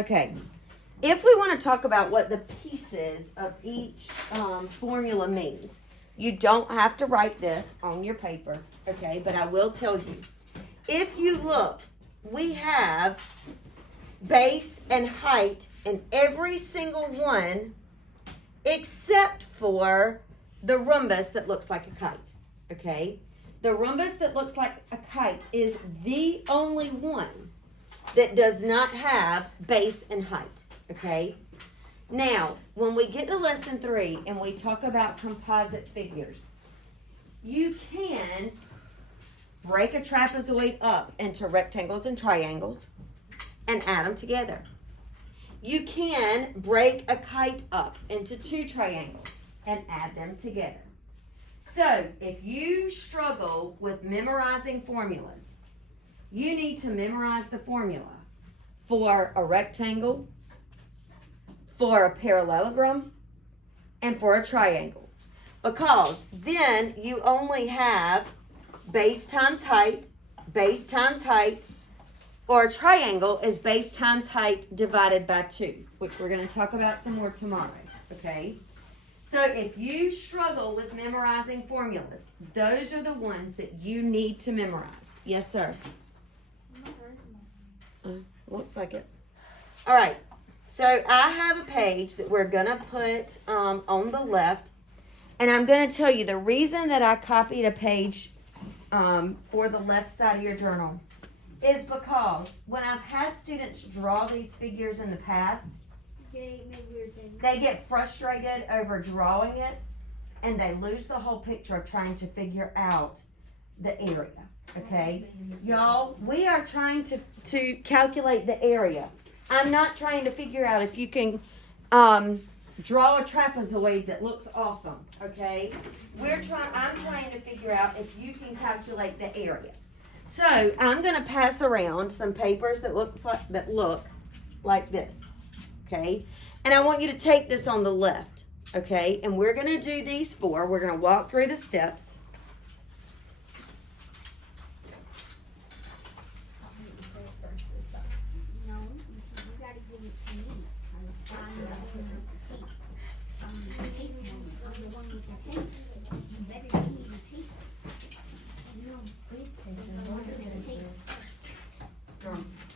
Okay. If we want to talk about what the pieces of each formula means, you don't have to write this on your paper, okay? But I will tell you. If you look, we have base and height in every single one except for the rhombus that looks like a kite, okay? The rhombus that looks like a kite is the only one that does not have base and height, okay? Now, when we get to lesson 3 and we talk about composite figures, you can break a trapezoid up into rectangles and triangles and add them together. You can break a kite up into 2 triangles and add them together. So, if you struggle with memorizing formulas, you need to memorize the formula for a rectangle, for a parallelogram, and for a triangle. Because then you only have base times height, or a triangle is base times height divided by 2, which we're going to talk about some more tomorrow, okay? So if you struggle with memorizing formulas, those are the ones that you need to memorize. Yes, sir? Looks like it. All right. So I have a page that we're going to put on the left. And I'm going to tell you the reason that I copied a page for the left side of your journal is because when I've had students draw these figures in the past, they get frustrated over drawing it and they lose the whole picture of trying to figure out the area. Okay? Y'all, we are trying to calculate the area. I'm not trying to figure out if you can draw a trapezoid that looks awesome. Okay? I'm trying to figure out if you can calculate the area. So I'm going to pass around some papers that look like this. Okay? And I want you to take this on the left. Okay? And we're going to do these 4. We're going to walk through the steps.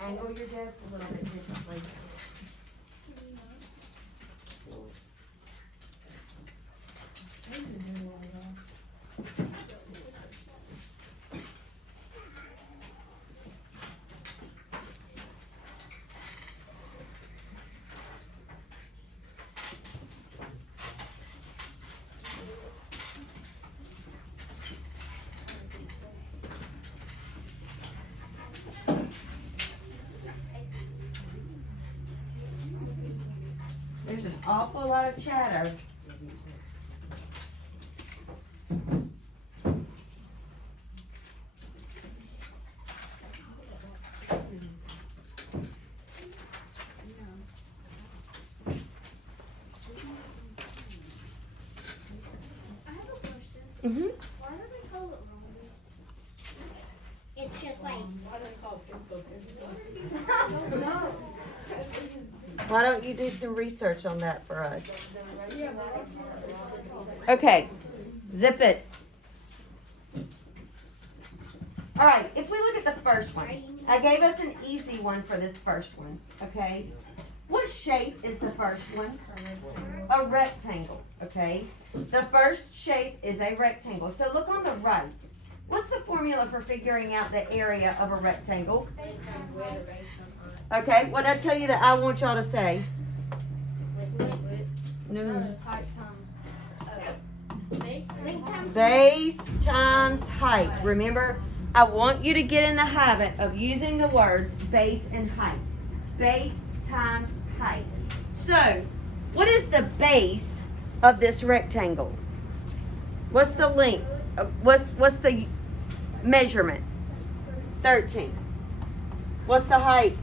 Angle your desk a little bit differently. There's an awful lot of chatter. Why do they call it rhombus? It's just like. Why do they call it pencil? No. Why don't you do some research on that for us? Okay, zip it. All right, if we look at the first one, I gave us an easy one for this first one, okay? What shape is the first one? A rectangle, okay? The first shape is a rectangle. So look on the right. What's the formula for figuring out the area of a rectangle? Okay, what did I tell you that I want y'all to say? No. Base times height. Remember, I want you to get in the habit of using the words base and height. Base times height. So, what is the base of this rectangle? What's the length? What's the measurement? 13. What's the height?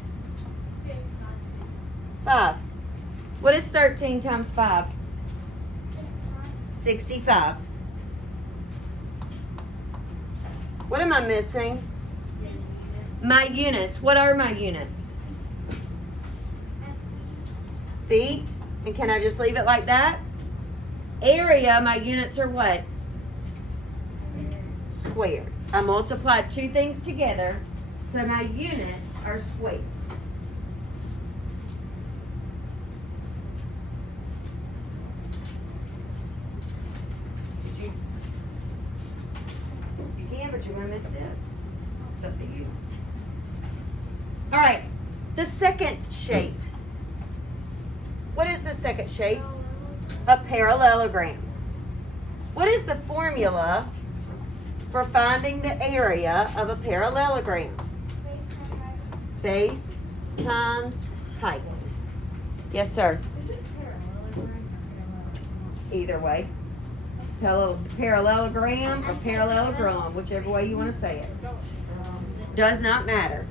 5. What is 13 times 5? 65. What am I missing? My units. What are my units? feet. And can I just leave it like that? Area, my units are what? Squared. I multiplied two things together, so my units are squared. You can, but you're going to miss this. It's up to you. All right, the second shape. What is the second shape? A parallelogram. What is the formula for finding the area of a parallelogram? Base times height. Yes, sir. Either way. Parallelogram or parallelogram, whichever way you want to say it. Does not matter.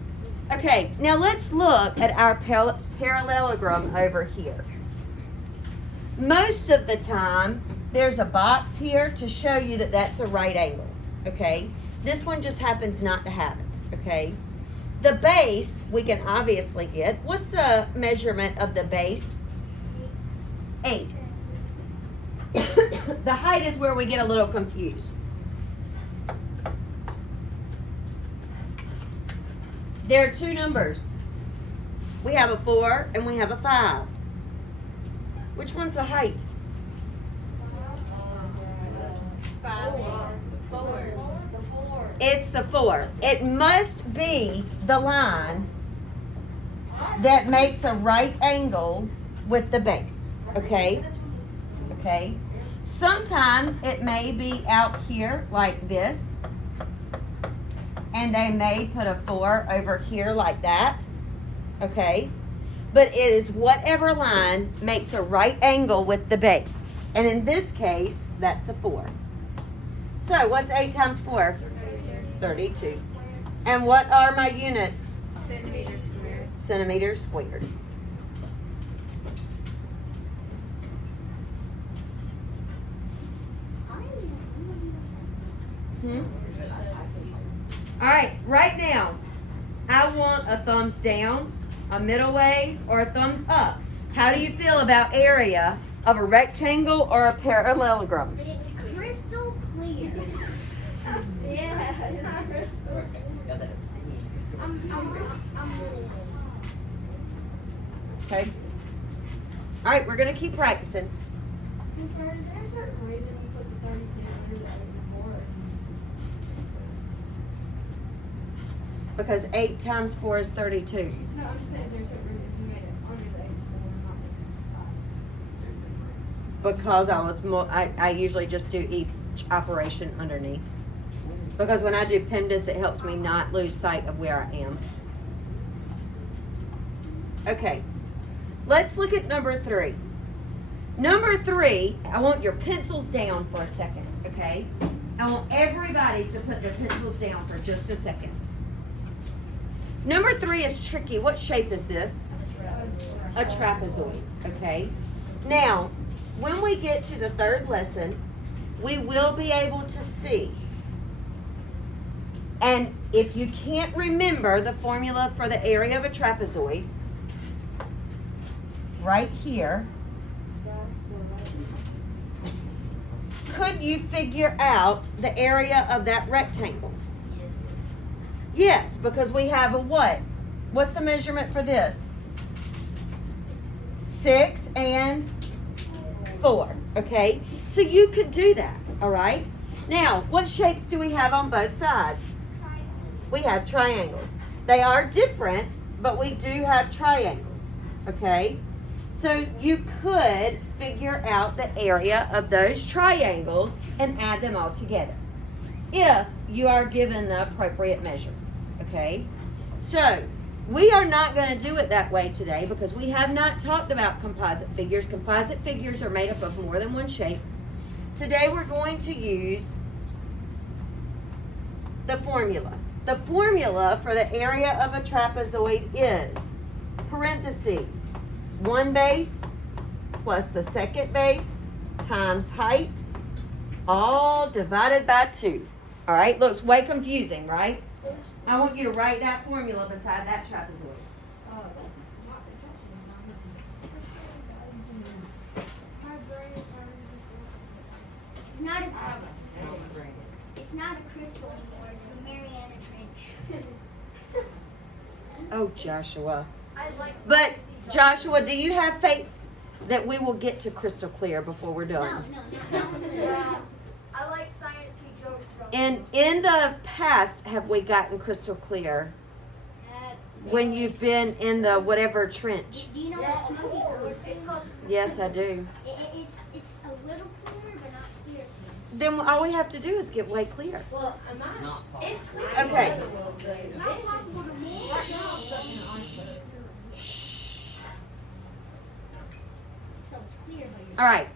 Okay, now let's look at our parallelogram over here. Most of the time, there's a box here to show you that that's a right angle, okay? This one just happens not to have it, okay? The base, we can obviously get. What's the measurement of the base? 8. The height is where we get a little confused. There are two numbers. We have a 4 and we have a 5. Which one's the height? 4. It's the 4. It must be the line that makes a right angle with the base. Okay? Okay? Sometimes it may be out here like this. And they may put a 4 over here like that. Okay? But it is whatever line makes a right angle with the base. And in this case, that's a 4. So what's 8 times 4? 32. And what are my units? Centimeters squared. Centimeters squared. All right, right now, I want a thumbs down, a middle ways, or a thumbs up. How do you feel about area of a rectangle or a parallelogram? It's crystal clear. Yeah, it's crystal. Okay. All right, we're going to keep practicing. Because 8 times 4 is 32. No, I'm just saying there's a reason you made it under the 8 not making the side. Because I usually just do each operation underneath. Because when I do PEMDAS, it helps me not lose sight of where I am. Okay, let's look at number 3. Number 3, I want your pencils down for a second, okay? I want everybody to put their pencils down for just a second. Number 3 is tricky. What shape is this? A trapezoid, okay? Now, when we get to the third lesson, we will be able to see. And if you can't remember the formula for the area of a trapezoid, right here, could you figure out the area of that rectangle? Yes, because we have a what? What's the measurement for this? 6 and 4, okay? So you could do that, all right? Now, what shapes do we have on both sides? We have triangles. They are different, but we do have triangles, okay? So you could figure out the area of those triangles and add them all together if you are given the appropriate measurements, okay? So we are not going to do it that way today because we have not talked about composite figures. Composite figures are made up of more than one shape. Today we're going to use the formula. The formula for the area of a trapezoid is parentheses, one base plus the second base times height, all divided by 2. All right, looks way confusing, right? I want you to write that formula beside that trapezoid. Oh, Joshua. I like But, sciencey Joshua, do you have faith that we will get to crystal clear before we're No, done? not this. I like sciencey jokes. In the past, have we gotten crystal clear when you've been in the whatever trench? Do you know what smoky quartz is? Yes, I do. It's a little clear, but not clear. Then all we have to do is get way clear. Well, I'm not. It's clear. Okay. Not possible to move. Right now, I'm stuck in an iceberg. So it's clear, but you're All right.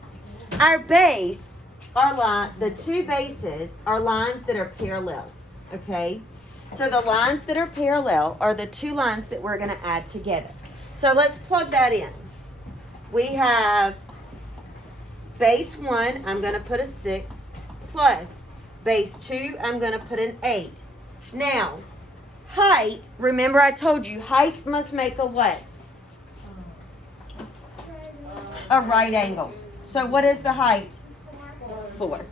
Our base, our line, the two bases are lines that are parallel. Okay? So the lines that are parallel are the two lines that we're going to add together. So let's plug that in. We have base 1, I'm going to put a 6, plus base 2, I'm going to put an 8. Now, height, remember I told you, height must make a what? A right angle. So what is the height? 4.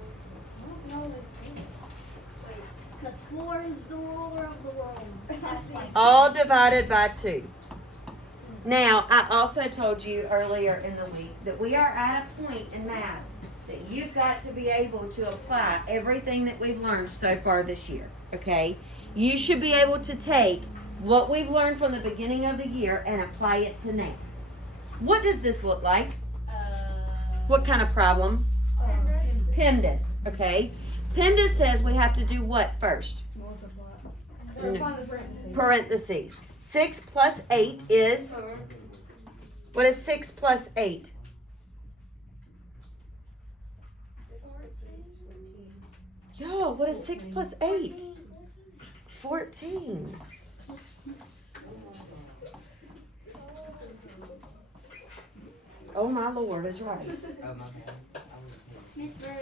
Because 4 is the ruler of the world. That's why. All divided by 2. Now, I also told you earlier in the week that we are at a point in math that you've got to be able to apply everything that we've learned so far this year, okay? You should be able to take what we've learned from the beginning of the year and apply it to now. What does this look like? What kind of problem? PEMDAS, okay? PEMDAS says we have to do what first? Parentheses. 6 plus 8 is, what is 6 plus 8? Yo, what is 6 plus 8? 14. Oh my Lord is right. Miss Bird,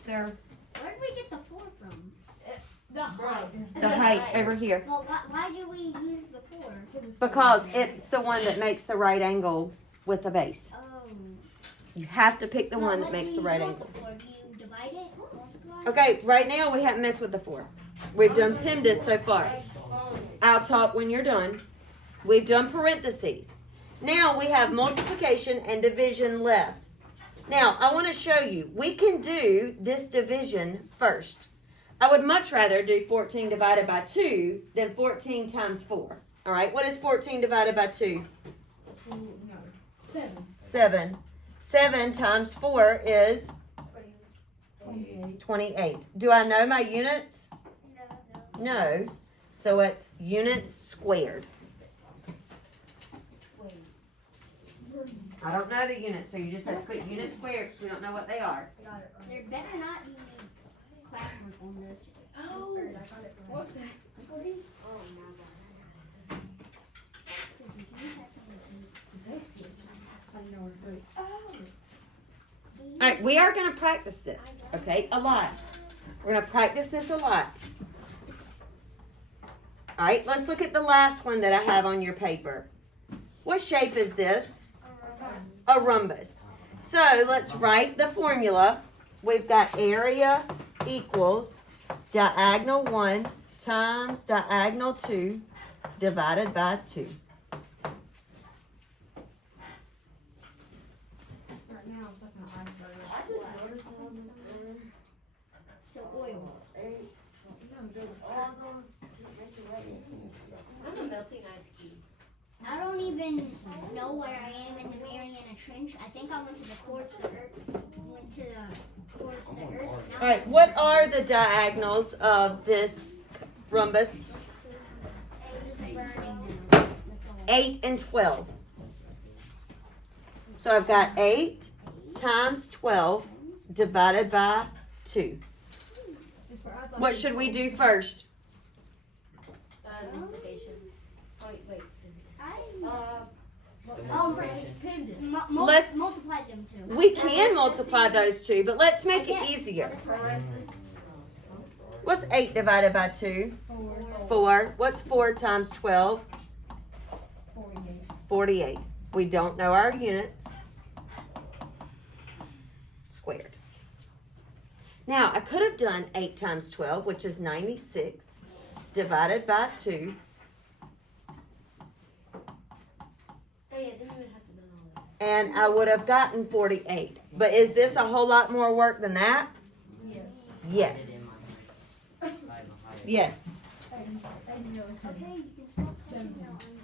Sir, where did we get the 4 from? The height. the height over here. Well, why do we use the 4? Because it's the one that makes the right angle with the base. Oh. You have to pick the Well, one that what makes do the you right do angle. with the 4? Do you divide it? Multiply it? Okay, right now we haven't messed with the 4. We've done PEMDAS so far. I'll talk when you're done. We've done parentheses. Now we have multiplication and division left. Now, I want to show you. We can do this division first. I would much rather do 14 divided by 2 than 14 times 4. All right, what is 14 divided by 2? 7. 7 times 4 is 28. Do I know my units? No. So it's units squared. I don't know the units, so you just have to put units squared because we don't know what they are. There better not be classwork on this. Oh. What's that? All right, we are going to practice this, okay, a lot. We're going to practice this a lot. All right, let's look at the last one that I have on your paper. What shape is this? A rhombus. So let's write the formula. We've got area equals diagonal 1 times diagonal 2 divided by 2. So oil. I'm a melting ice cube. I don't even know where I am in the Mariana Trench. I think I went to the core to the earth. Went to the core to the earth. All right, what are the diagonals of this rhombus? It's burning now. That's all. 8 and 12. So I've got 8 times 12 divided by 2. What should we do first? Multiplication. Wait. Let's- Multiply them two. We can multiply those two, but let's make it easier. That's right. What's 8 divided by 2? 4. What's 4 times 12? 48. We don't know our units. Squared. Now, I could have done 8 times 12, which is 96, divided by 2. and I would have gotten 48. But is this a whole lot more work than that? Yes. Yes. Okay, you can stop touching that one.